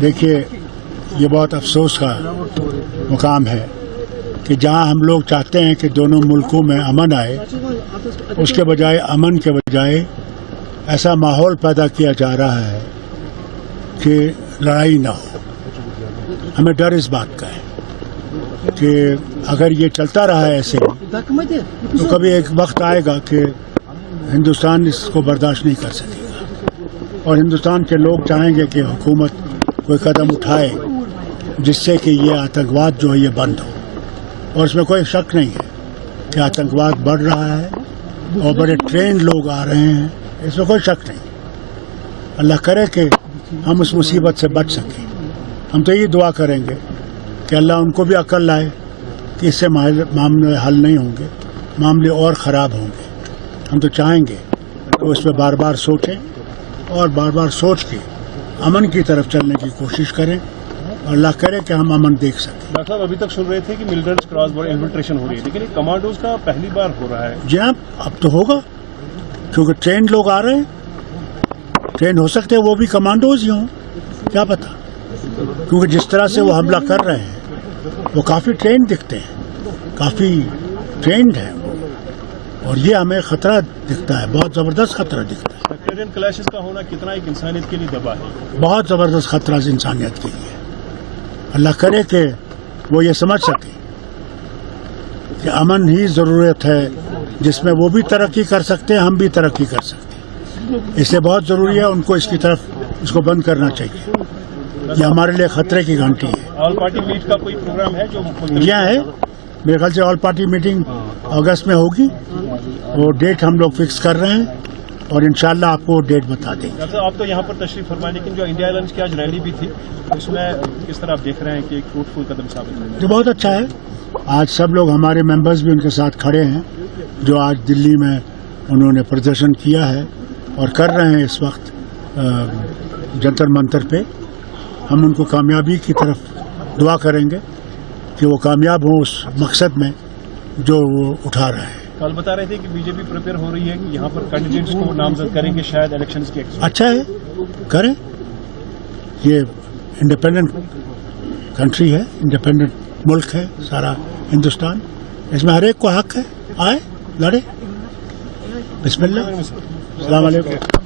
دیکھیے یہ بہت افسوس کا مقام ہے کہ جہاں ہم لوگ چاہتے ہیں کہ دونوں ملکوں میں امن آئے، اس کے بجائے امن کے بجائے ایسا ماحول پیدا کیا جا رہا ہے کہ لڑائی نہ ہو۔ ہمیں ڈر اس بات کا ہے کہ اگر یہ چلتا رہا ایسے تو کبھی ایک وقت آئے گا کہ ہندوستان اس کو برداشت نہیں کر سکے گا، اور ہندوستان کے لوگ چاہیں گے کہ حکومت کوئی قدم اٹھائے جس سے کہ یہ آتنکواد جو ہے یہ بند ہو۔ اور اس میں کوئی شک نہیں ہے کہ آتنکواد بڑھ رہا ہے اور بڑے ٹرینڈ لوگ آ رہے ہیں، اس میں کوئی شک نہیں۔ اللہ کرے کہ ہم اس مصیبت سے بچ سکیں۔ ہم تو یہ دعا کریں گے کہ اللہ ان کو بھی عقل لائے کہ اس سے معاملے حل نہیں ہوں گے، معاملے اور خراب ہوں گے۔ ہم تو چاہیں گے کہ اس پہ بار بار سوچیں اور بار بار سوچ کے امن کی طرف چلنے کی کوشش کریں، اور اللہ کرے کہ ہم امن دیکھ سکیں۔ ڈاکٹر صاحب ابھی تک سن رہے تھے کہ ملٹنٹس کراس بارڈر انفلٹریشن ہو رہی ہے، لیکن یہ کمانڈوز کا پہلی بار ہو رہا ہے۔ جی ہاں، اب تو ہوگا کیونکہ ٹرینڈ لوگ آ رہے ہیں۔ ٹرینڈ ہو سکتے ہیں وہ بھی کمانڈوز ہی ہوں، کیا پتا، کیونکہ جس طرح سے وہ حملہ کر رہے ہیں وہ کافی ٹرینڈ دکھتے ہیں، کافی ٹرینڈ ہیں وہ، اور یہ ہمیں خطرہ دکھتا ہے، بہت زبردست خطرہ دکھتا ہے۔ سیکٹرین کلیشز کا ہونا کتنا ایک انسانیت کے لیے دبا ہے؟ بہت زبردست خطرہ انسانیت کے لیے۔ اللہ کرے کہ وہ یہ سمجھ سکے کہ امن ہی ضرورت ہے جس میں وہ بھی ترقی کر سکتے ہیں، ہم بھی ترقی کر سکتے ہیں۔ اس لیے بہت ضروری ہے ان کو اس کی طرف اس کو بند کرنا چاہیے۔ یہ ہمارے لیے خطرے کی گھنٹی ہے۔ آل پارٹی میٹ کا کوئی پروگرام ہے جو کیا ہے؟ میرے خیال سے آل پارٹی میٹنگ اگست میں ہوگی، وہ ڈیٹ ہم لوگ فکس کر رہے ہیں اور انشاءاللہ آپ کو ڈیٹ بتا دیں گے۔ ڈاکٹر صاحب آپ تو یہاں پر تشریف فرمائیں، لیکن جو انڈیا لنچ کی آج ریلی بھی تھی اس میں کس طرح آپ دیکھ رہے ہیں کہ ایک فروٹفل قدم ثابت ہوا؟ یہ بہت اچھا ہے۔ آج سب لوگ ہمارے ممبرز بھی ان کے ساتھ کھڑے ہیں جو آج دلی میں انہوں نے پردرشن کیا ہے اور کر رہے ہیں اس وقت جنتر منتر پہ۔ ہم ان کو کامیابی کی طرف دعا کریں گے کہ وہ کامیاب ہوں اس مقصد میں جو وہ اٹھا رہے ہیں۔ کل بتا رہے تھے کہ بی جے پی پریپیئر ہو رہی ہے کہ یہاں پر کینڈیڈیٹس کو نامزد کریں گے شاید الیکشنز کے۔ اچھا ہے، کریں۔ یہ انڈیپینڈنٹ کنٹری ہے، انڈیپینڈنٹ ملک ہے سارا ہندوستان، اس میں ہر ایک کو حق ہے، آئے لڑے۔ بسم اللہ، السلام علیکم۔